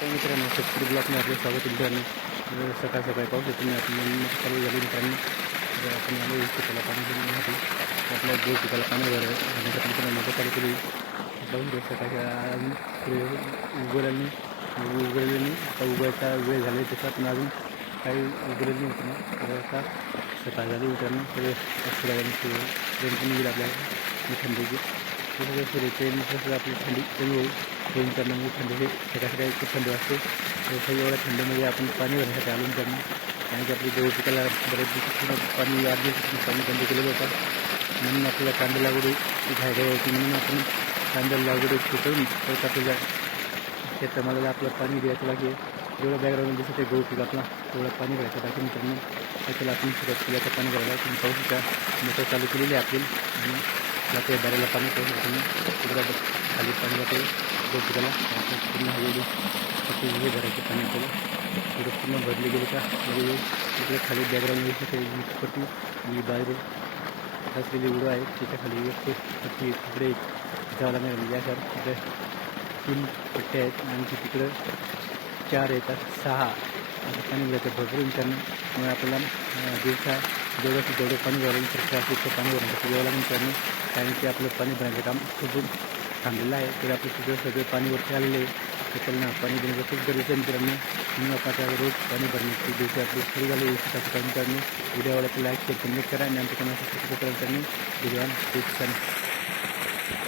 मित्रांनो शेतकरी ब्लॉकने आपले स्वागत मित्रांनो सकाळ सकाळी पाहू शकतो आपण चालू झाली जर आपण आलो पाणी देण्यासाठी आपल्या जो पिकाला पाणी मित्रांनो चालू केली सकाळच्या उभे आता उगवायचा वेळ झाला त्याचा अजून काही उगवलेली तर आता सकाळ झाली मित्रांनो सगळे असं त्याच्यामध्ये सूर्यचे आपली थंडी कमी होईल होईल त्यांना मी आलून त्यांना कारण की आपली गहू पिकाला बरेच दिवस पाणी आठ दिवस पाणी बंद केलेलं होतं म्हणून आपल्याला कांदा लागवडी घायला होती म्हणून आपण कांदा लागवडी करून परत आपल्याला शेतमालाला आपलं पाणी द्यायचं लागेल जेवढा बॅकग्राऊंड दिसत आहे गहू पिक आपला तेवढा पाणी भरायचं बाकी मित्रांनो त्याला आपण सुरुवात पाणी भरायला आपण पाऊस मोटर चालू केलेली लिए आपली आणि যাতে এর 8000 এর উপরে থাকে পুরোটা খালি প্যানেলতে ওই ঠিকানা এটা চিনি হয়ে গেছে প্রতিটা এর উপরে প্যানেলতে পুরোটা পরিবর্তন হয়ে গেছে এই যে এই খালি ব্যাকগ্রাউন্ড নিচেতে যেটা করতে এই বাইরে আসলে পুরো আইটেম খালি এই পেছতে গ্রেড এটা আলাদা না লাগিয়ে আর যে তিন পটে আছে নাম কি তকড়ে চার এটা 6 पाणी मिळतं भरपूर त्यामुळे आपल्याला दिवसा जेवढं जेवढं पाणी भरायला तर पाणी भरून शकतो कारण की आपलं पाणी भरण्याचं काम खूप थांबलेलं आहे तर आपलं सगळं सगळे पाणी वरती पाणी भरण्याचं खूप गरजेचं म्हणून रोज पाणी भरण्याची दिवशी आपली सुरू झाली करणे व्हिडिओ लाईक शेअर करा आणि आमच्या कमेंट